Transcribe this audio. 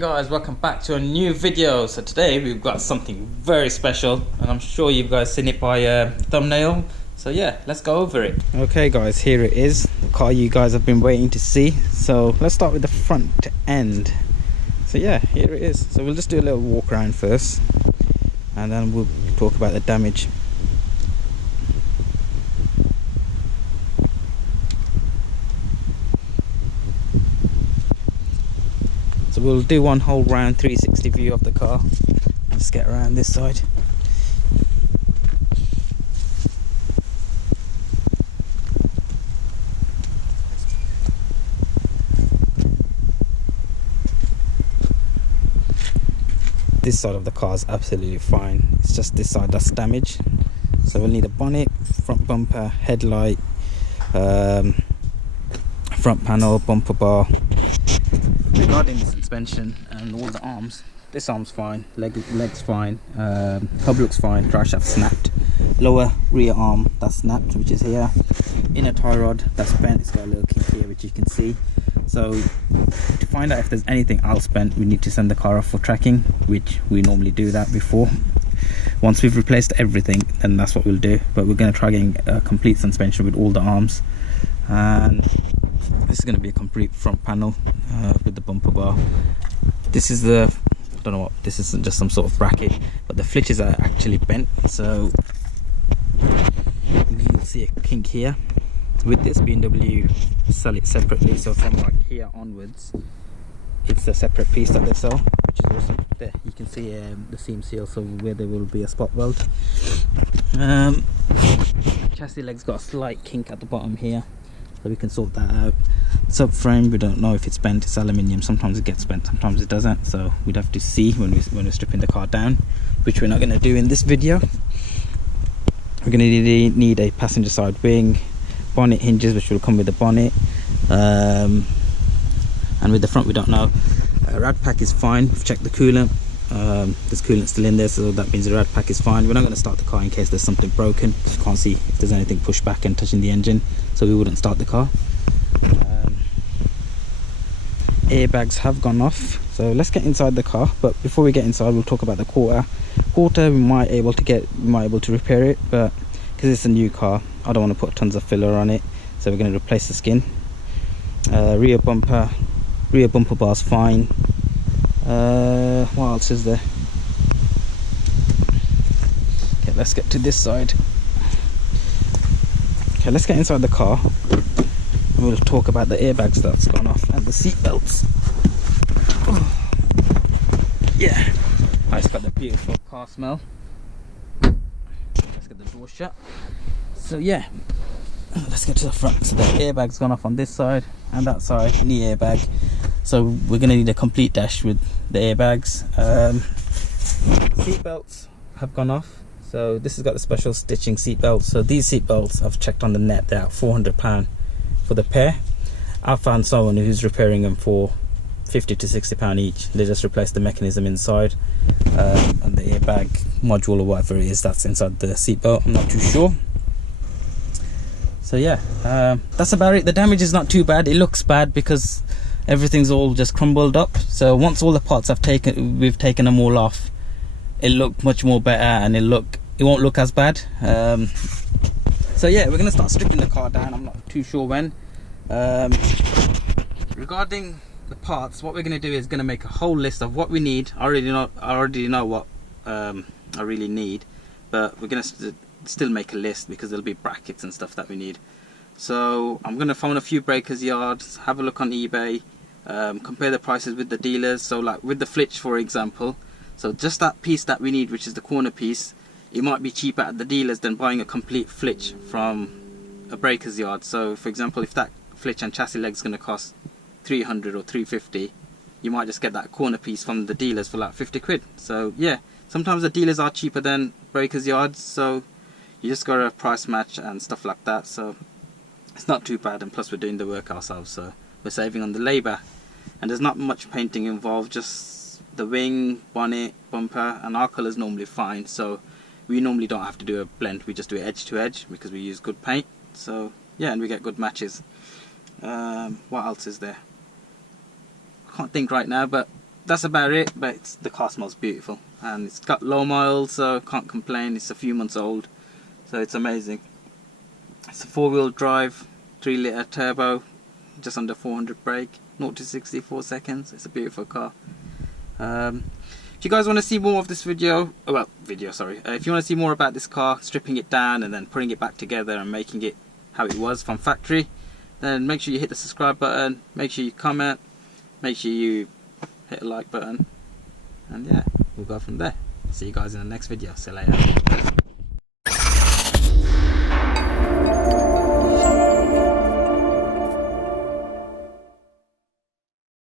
morning guys, welcome back to a new video. So today we've got something very special and I'm sure you guys seen it by thumbnail. So yeah, let's go over it. Okay guys, here it is, the car you guys have been waiting to see. So let's start with the front end. So yeah, here it is. So we'll just do a little walk around first and then we'll talk about the damage. So we'll do one whole round 360 view of the car. Let's get around this side. This side of the car is absolutely fine. It's just this side that's damaged. So we'll need a bonnet, front bumper, headlight, front panel, bumper bar. Regarding the suspension and all the arms, this arm's fine, leg's fine, hub looks fine, drive shaft snapped, lower rear arm that's snapped, which is here, inner tie rod that's bent, it's got a little kink here which you can see. So to find out if there's anything else bent, we need to send the car off for tracking, which we normally do that before. Once we've replaced everything, then that's what we'll do. But we're going to try getting a complete suspension with all the arms, and this is going to be a complete front panel with the bumper bar. This is the, I don't know what, this isn't just some sort of bracket, but the flitches are actually bent, so you'll see a kink here. With this, BMW sell it separately, so from like here onwards it's a separate piece that they sell, which is awesome. There you can see the seam seal, so where there will be a spot weld. Chassis leg's got a slight kink at the bottom here, so we can sort that out. Subframe, we don't know if it's bent, it's aluminium, sometimes it gets bent, sometimes it doesn't, so we'd have to see when we're stripping the car down, which we're not going to do in this video. We're going to need a passenger side wing, bonnet hinges which will come with the bonnet, and with the front we don't know. Rad pack is fine, we've checked the coolant, there's coolant still in there, so that means the rad pack is fine. We're not going to start the car in case there's something broken, you can't see if there's anything pushed back and touching the engine, so we wouldn't start the car. Airbags have gone off, so let's get inside the car. But before we get inside, we'll talk about the quarter. We might able to repair it, but because it's a new car, I don't want to put tons of filler on it, so we're going to replace the skin. Rear bumper bar's fine. What else is there? Okay, let's get to this side. Okay, let's get inside the car and we'll talk about the airbags that's gone off and the seat belts. Yeah, it's got the beautiful car smell. Let's get the door shut. So yeah, let's get to the front. So the airbag's gone off on this side and that side, knee airbag. So we're going to need a complete dash with the airbags. Seat belts have gone off. So this has got the special stitching seat belts. So these seat belts, I've checked on the net, they're at £400 for the pair. I found someone who's repairing them for £50 to £60 each. They just replace the mechanism inside and the airbag module or whatever it is that's inside the seat belt. I'm not too sure. So yeah, that's about it. The damage is not too bad. It looks bad because everything's all just crumbled up. So once all the parts we've taken them all off, it looked much more better and it won't look as bad. So yeah, we're gonna start stripping the car down. I'm not too sure when. Regarding the parts, what we're gonna do is gonna make a whole list of what we need. I already know what I really need, but we're gonna still make a list because there'll be brackets and stuff that we need. So I'm gonna phone a few breakers yards, have a look on eBay, compare the prices with the dealers. So like with the flitch, for example, so just that piece that we need, which is the corner piece, it might be cheaper at the dealers than buying a complete flitch from a breaker's yard. So for example, if that flitch and chassis leg is going to cost 300 or 350, you might just get that corner piece from the dealers for like 50 quid. So yeah, sometimes the dealers are cheaper than breakers yards, so you just got to price match and stuff like that. So it's not too bad, and plus we're doing the work ourselves, so we're saving on the labor. And there's not much painting involved, just the wing, bonnet, bumper, and our color's normally fine, so we normally don't have to do a blend, we just do it edge to edge because we use good paint. So yeah, and we get good matches. What else is there? I can't think right now, but that's about it. But the car smells beautiful, and it's got low miles, so can't complain. It's a few months old, so it's amazing. It's a 4-wheel drive, 3-litre turbo, just under 400 brake, 0 to 60 4 seconds. It's a beautiful car. If you guys want to see more of this if you want to see more about this car, stripping it down and then putting it back together and making it how it was from factory, then make sure you hit the subscribe button, make sure you comment, make sure you hit a like button, and yeah, we'll go from there. See you guys in the next video. See you later.